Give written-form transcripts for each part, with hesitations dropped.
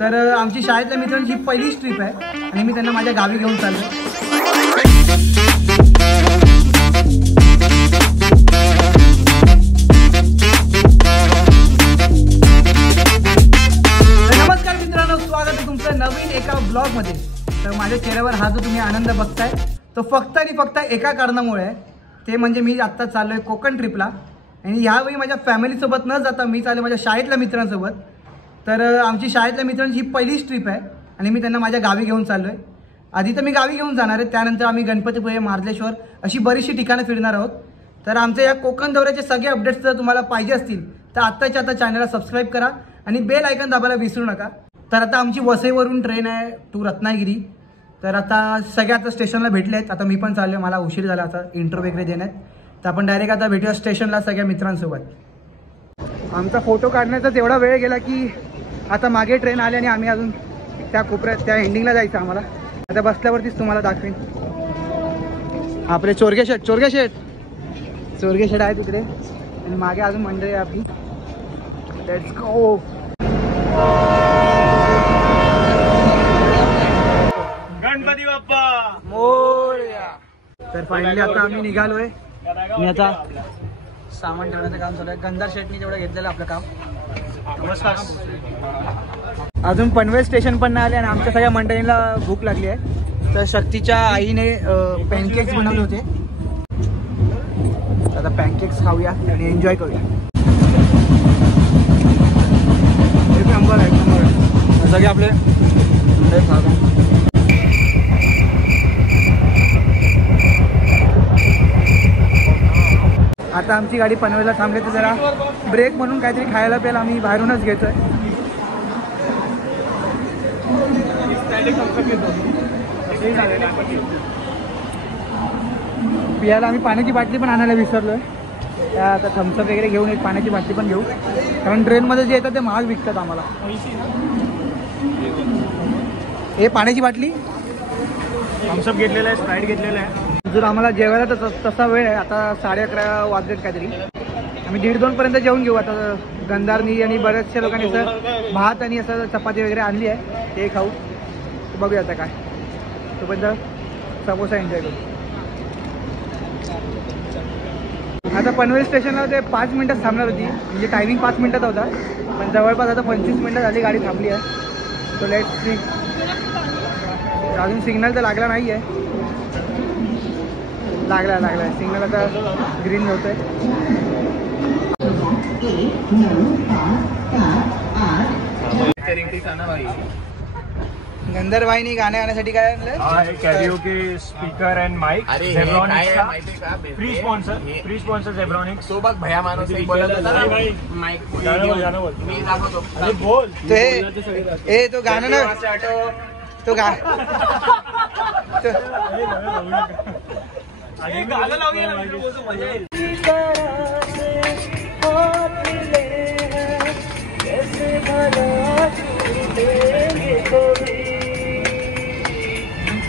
तर आमची शाळेतल्या मित्रांची ही पहिलीच ट्रिप आहे आणि मी त्यांना माझ्या गावी घेऊन चाललो. नमस्कार मित्रांनो, स्वागत आहे तुमचं नवीन एका ब्लॉगमध्ये. तर माझ्या चेहऱ्यावर हा जो तुम्ही आनंद बघताय तो फक्त आणि फक्त एका कारणामुळे आहे, ते म्हणजे मी आत्ता चाललोय कोकण ट्रिपला. आणि यावेळी माझ्या फॅमिलीसोबत न जाता मी चाललो माझ्या शाळेतल्या मित्रांसोबत. तर आमची शाळेतल्या मित्रांची ही पहिलीच ट्रिप आहे आणि मी त्यांना माझ्या गावी घेऊन चाललो आहे. आधी तर मी गावी घेऊन जाणार आहे, त्यानंतर आम्ही गणपतीपुळे, मार्लेश्वर अशी बरीचशी ठिकाणं फिरणार आहोत. तर आमच्या या कोकण दौऱ्याचे सगळे अपडेट्स जर तुम्हाला पाहिजे असतील तर आत्ताच्या आता चॅनलला सबस्क्राईब करा आणि बेल आयकॉन दाबायला विसरू नका. तर आता आमची वसईवरून ट्रेन आहे टू रत्नागिरी. तर आता सगळे आता स्टेशनला भेटले आहेत. आता मी पण चाललो, मला उशीर झाला आता इंटरव्ह्यू वगैरे देण्यात. तर आपण डायरेक्ट आता भेटूया स्टेशनला सगळ्या मित्रांसोबत. आमचा फोटो काढण्याचा तेवढा वेळ गेला की आता मागे ट्रेन आली आणि आम्ही अजून त्या कोपऱ्यात त्या एंडिंगला जायचं आम्हाला. आता बसल्यावरतीच तुम्हाला दाखवेन. आपले चोरगे शेट आहे तिकडे आणि मागे अजून मंडळी आहे आपली. Let's go. गणपती बाप्पा मोरया. तर फायनली आता आम्ही निघालोय. मी आता सामान ठेवण्याचं काम चालू आहे. गंधार शेटनी जेवढं घेतलेलं आपलं काम. नमस्कार. अजून पनवेल स्टेशन पण नाही आले आणि आमच्या सगळ्या मंडळींना भूक लागली आहे. तर शक्तीच्या आईने पॅनकेक्स बनवले होते. आता पॅनकेक्स खाऊया आणि एन्जॉय करूया. एक नंबर आहे सगळे आपले खाऊ. आता आमची गाडी पनवेलला थांबली तर जरा ब्रेक म्हणून काहीतरी खायला प्यायला आम्ही बाहेरूनच घेतोय. पियाला आम्ही पाण्याची बाटली पण आणायला विसरलोय. त्या आता थम्सअप वगैरे घेऊन एक पाण्याची बाटली पण घेऊ, कारण ट्रेनमध्ये जे येतात ते महाग विकतात आम्हाला. हे पाण्याची बाटली थम्सअप घेतलेला आहे, स्प्राईट घेतलेला आहे. जर आम्हाला जेवायला तर तसा वेळ आहे. आता 11:30 वाजलेत काहीतरी. आम्ही 1:30-2 पर्यंत जेवून घेऊ. आता गंधारनी आणि बऱ्याचशा लोकांनी असं भात आणि असं चपाती वगैरे आणली आहे, ते खाऊ. बघूया आता काय. तोपर्यंत समोसा एन्जॉय करू. आता पनवेल स्टेशनला ते 5 मिनटात थांबणार होती, म्हणजे टायमिंग 5 मिनटाचा होता, पण जवळपास आता 25 मिनटं झाली गाडी थांबली आहे. तो लेट्स सी. अजून सिग्नल तर लागला नाही आहे. लागला सिग्नल आता ग्रीन होतोय. गंधर्वाईनी गाणे गाण्यासाठी काय आणलं? Karaoke speaker and mic. Free sponsor Zebronics. तो बघ भया माणूस बोलत होता माइक. मी दाखवतो. अरे बोल. तो गाणं ना, तो गा गाणं लावूया. मजा येईल.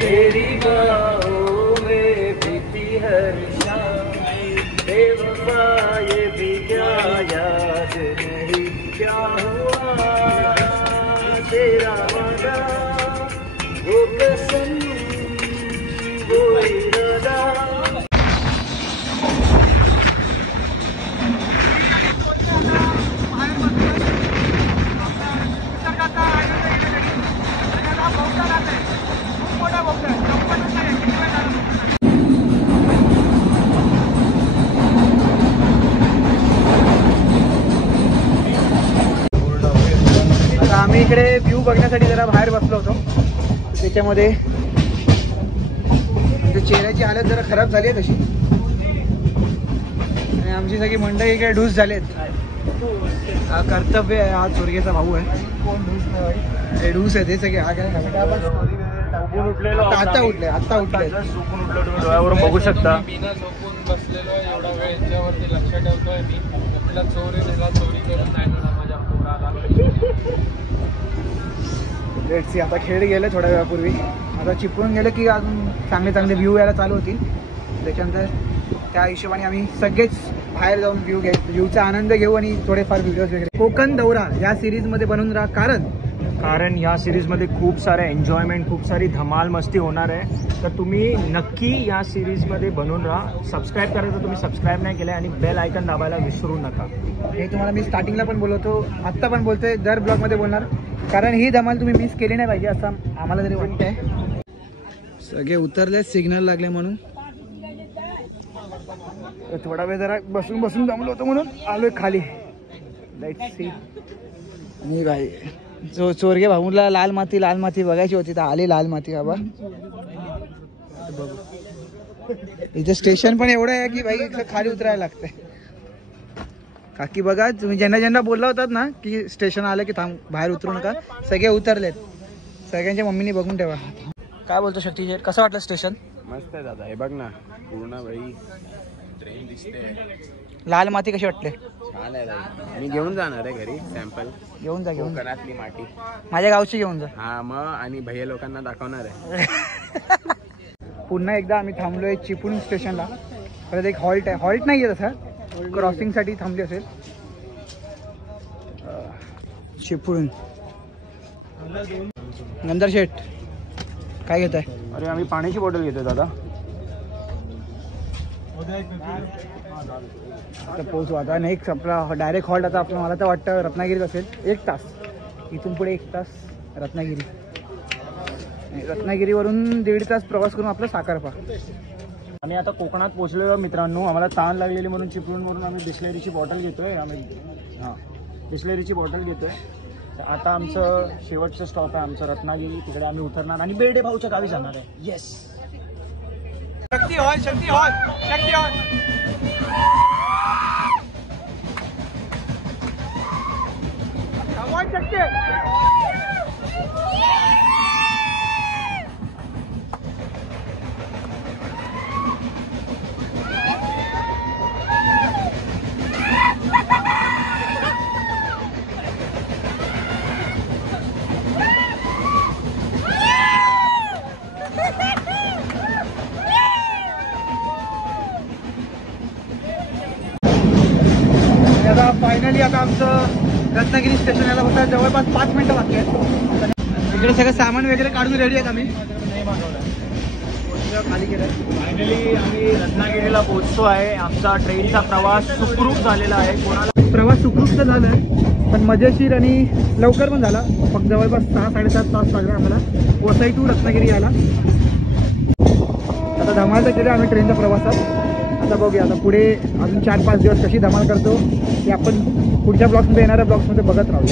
तेरी बाहों में बीती हर शाम, बेवफा ये भी क्या याद नहीं क्या हुआ तेरा वादा, वो कसम वो इरादा. आम्ही इकडे व्ह्यू बघण्यासाठी जरा बाहेर बसलो होतो. त्याच्यामध्ये चेहऱ्याची हालत जरा खराब झाली आहे तशी, आणि आमची सगळी मंडळी इकडे डूस झालेत. हा कर्तव्य आहे, हा चोरगेचा भाऊ आहे. डूस आहे ते सगळे. हा काय आता उठले तुम्ही डोळ्यावरून बघू शकता. बसलेलो एवढा वेळ याच्यावरती लक्ष ठेवतोय मी. आपला चोरी करून नाही ना माझ्या पोराला. Let's see. आता खेळ गेले थोड्या वेळापूर्वी. आता चिपळून गेलं की अजून चांगले व्ह्यू यायला चालू होतील. त्याच्यानंतर त्या हिशोबाने आम्ही सगळेच बाहेर जाऊन व्ह्यूचा आनंद घेऊ आणि थोडेफार व्हिडिओज वगैरे. कोकण दौरा या सिरीजमध्ये बनवून राहा, कारण कारण या सिरीजमध्ये खूप सारे एन्जॉयमेंट, खूप सारी धमाल मस्ती होणार आहे. तर तुम्ही नक्की या सिरीजमध्ये बनून राहा. सबस्क्राईब करायचं तुम्ही सबस्क्राईब नाही केलं आणि बेल आयकन दाबायला विसरू नका. हे तुम्हाला मी स्टार्टिंगला पण बोलवतो, आत्ता पण बोलतोय, दर ब्लॉगमध्ये बोलणार, कारण ही धमाल तुम्ही मिस केली नाही पाहिजे असं आम्हाला तरी वाटतंय. सगळे उतरले, सिग्नल लागले म्हणून थोडा वेळ जरा बसून बसून जमलो होतो म्हणून आलोय खाली. Let's see. आणि भाई चोरगे भाऊला लाल माती बघायची होती तर आली लाल माती. बाबा इथे स्टेशन पण एवढं आहे की भाई खाली उतरायला लागतंय. काकी बघा, तुम्ही ज्यांना बोलला होतात ना की स्टेशन आलं की थांब बाहेर उतरू नका, सगळे उतरलेत. सगळ्यांच्या मम्मीनी बघून ठेवा. काय बोलतो शक्ती शेठ, कसं वाटलं स्टेशन? मस्त आहे दादा. हे बघ ना पूर्ण भाई ट्रेन दिसते. लाल माती कशी वाटले? छान आहे दादा. मी घेऊन जाणार आहे घरी सॅम्पल. घेऊन जा कोकणातली माती माझ्या गावची घेऊन जा. हा मग, आणि भैया लोकांना दाखवणार आहे. पुन्हा एकदा आम्ही थांबलोय चिपळूण स्टेशनला. परत एक हॉल्ट आहे, हॉल्ट नाही आहे तसा, क्रॉसिंगसाठी थांबली असेल. चिपळूण. नंतर शेठ काय घेत आहे? अरे आम्ही पाण्याची बॉटल घेतोय दादा. आता पोहोचू. आता नेक्स्ट आपला डायरेक्ट हॉल्ट आता आपलं मला तर वाटतं रत्नागिरीत असेल. 1 तास इथून पुढे 1 तास रत्नागिरी. रत्नागिरीवरून 1.5 तास प्रवास करून आपलं साखरपा. आणि आता कोकणात पोहोचलेलो मित्रांनो. आम्हाला ताण लागलेली म्हणून चिपळूणवरून आम्ही बिस्लेरीची बॉटल घेतोय. बिस्लेरीची बॉटल घेतोय. आता आमचं शेवटचं स्टॉप आहे आमचं रत्नागिरी. तिकडे आम्ही उतरणार आणि बेर्डे भाऊच्या गावी जाणार आहे. येस. शक्ती हॉल, शक्ती हॉल, शक्ती हॉल. शक्ती. आता फायनली आता आमचं रत्नागिरी स्टेशन यायला होता जवळपास 5 मिनिटं बाकी आहेत. इकडे सगळं सामान वगैरे काढून रेडी आहेत. आम्ही खाली केलं. फायनली आम्ही रत्नागिरीला पोहोचतो आहे. आमचा ट्रेनचा प्रवास सुखरूप झालेला आहे. कोणाला प्रवास सुखरूप तर झाला आहे, पण मजेशीर आणि लवकर पण झाला. फक्त जवळपास 6-7.5 तास लागला आम्हाला वसई टू रत्नागिरी यायला. आता धमाल तर केलं आम्ही ट्रेनच्या प्रवासात. आता बघूया आता पुढे अजून 4-5 दिवस कशी धमाल करतो ते आपण पुढच्या ब्लॉग्समध्ये, येणाऱ्या ब्लॉग्समध्ये बघत राहू.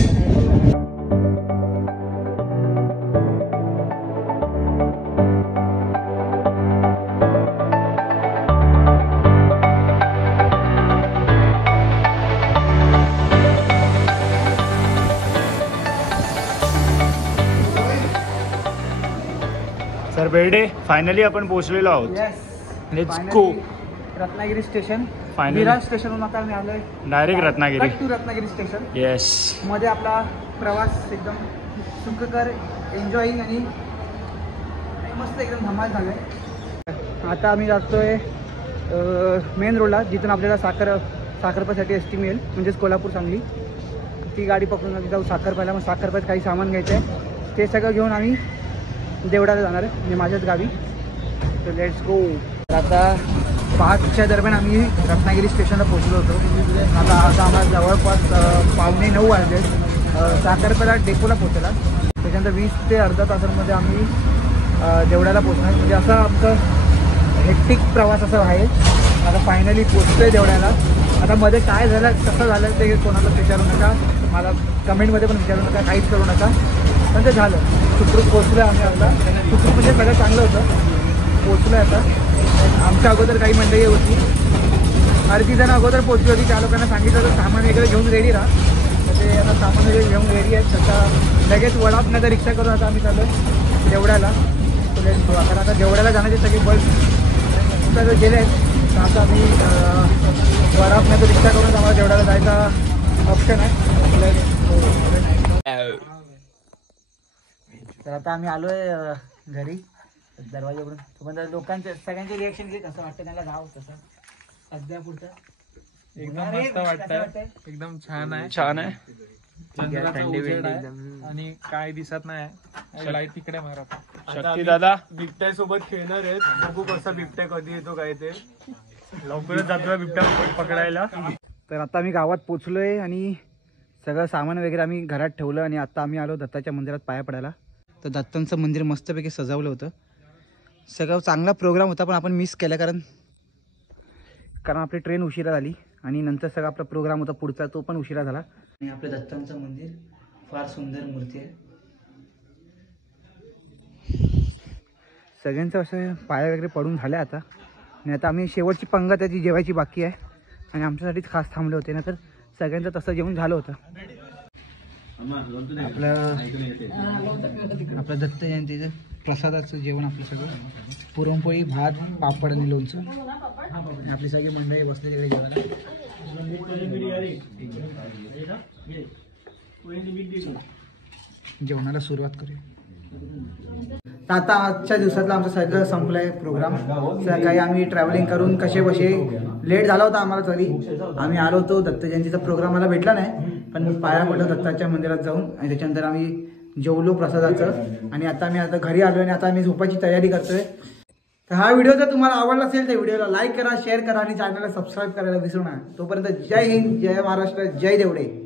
तर बेर्डे फायनली आपण पोहोचलेलो आहोत. Let's go. Ratnagiri station, Finally. Virar स्टेशनवरून आता मी आलोय direct Ratnagiri. To Ratnagiri station. Yes. मध्ये आपला प्रवास एकदम सुखकर, एन्जॉईंग आणि मस्त एकदम धमाल झालाय. आता आम्ही जातोय मेन रोडला, जिथून आपल्याला साखरपासाठी एस टी मिळेल, म्हणजेच कोल्हापूर सांगली. ती गाडी पकडून जाऊ साखरपाला. मग साखरपात काही सामान घ्यायचं आहे, ते सगळं घेऊन आम्ही देवडाला जाणार आहे, म्हणजे माझ्याच गावी. तर लेट्स गो. आता 5च्या दरम्यान आम्ही रत्नागिरी स्टेशनला पोहोचलो होतो. आता आम्हाला जवळपास 8:45 वाजले. साखरपेला डेपोला पोहोचला. त्याच्यानंतर 20 ते अर्धा तासांमध्ये आम्ही देवडाला पोहोचणार. म्हणजे असा आमचा हेक्टिक प्रवास असा आहे. आता फायनली पोहोचतो आहे देवड्याला. आता मध्ये काय झालं, कसं झालं ते कोणालाच विचारू नका, मला कमेंटमध्ये पण विचारू नका, काहीच करू नका. पण ते झालं, सुखरूप पोहोचलो आहे आम्ही. आता सुखरूप म्हणजे सगळं चांगलं होतं. पोहोचलो आहे आता. आमच्या अगोदर काही मंडळी होती, अर्धी जण अगोदर पोहोचली होती. त्या लोकांना सांगितलं तर सामान वगैरे घेऊन रेडी राहा. तर ते आता सामान वगैरे घेऊन रेडी आहेत. आता लगेच वडाप नाही तर रिक्षा करून आता आम्ही चाललो आहे देवड्याला. कारण आता देवड्याला जाण्याचे सगळे बस गेले आहेत. तर आता आम्ही वडाप नाही तर रिक्षा करून आम्हाला देवड्याला जायचा ऑप्शन आहे. तर आता आम्ही आलो आहे घरी दरवाजावरून. पण लोकांचे सगळ्यांचे रिॲक्शन घे, कसं वाटतं त्यांना गाव तसं सध्या पुढचं. एकदम मस्त वाटतंय, एकदम छान आहे. छान आहे. चंद्राचा उजेड आहे आणि काय दिसत नाही. लाईट तिकडे मारा. शक्ती दादा बिबट्या सोबत खेळणार आहेत. बघू कसा बिबट्या कधी येतो काय ते. लवकरच जातोय बिबट्या पकडायला. तर आता आम्ही गावात पोचलोय आणि सगळं सामान वगैरे आम्ही घरात ठेवलं आणि आता आम्ही आलो दत्ताच्या मंदिरात पाया पडायला. तर दत्तांचं मंदिर मस्तपैकी सजवलं होतं. सगळं चांगला प्रोग्राम होता पण आपण मिस केला कारण आपली ट्रेन उशिरा झाली आणि नंतर सगळा आपला प्रोग्राम होता पुढचा तो पण उशिरा झाला. आणि आपलं दत्तांचं मंदिर फार सुंदर मूर्ती आहे. सगळ्यांचं असं पाया वगैरे पडून झाल्या आता आणि आता आम्ही शेवटची पंगत त्याची जेवायची बाकी आहे आणि आमच्यासाठीच खास थांबले होते ना तर सगळ्यांचं तसं जेवण झालं होतं. आपलं दत्त जयंतीचं प्रसादाचं जेवण आपलं सगळं पुरणपोळी भात पापड आणि लोणचं आणि आपली सगळी मंडळी बसली तिकडे जेवायला. जेवणाला सुरुवात करूया. आता आजच्या दिवसातला आमचं सगळं संपलंय प्रोग्राम. सकाळी आम्ही ट्रॅव्हलिंग करून कसे लेट झाला होता आम्हाला तरी आम्ही आलो होतो. दत्त जयंतीचा प्रोग्राम मला भेटला नाही पण पाया पडलो दत्ताच्या मंदिरात जाऊन आणि त्याच्यानंतर आम्ही जेवलो प्रसादाचं आणि आता मी घरी आलो आणि आता आम्ही झोपायची तयारी करतोय. तर हा व्हिडिओ जर तुम्हाला आवडला असेल तर व्हिडिओला लाईक करा, शेअर करा आणि चॅनलला सबस्क्राईब करायला विसरू नका. तोपर्यंत जय हिंद, जय महाराष्ट्र, जय देवडे.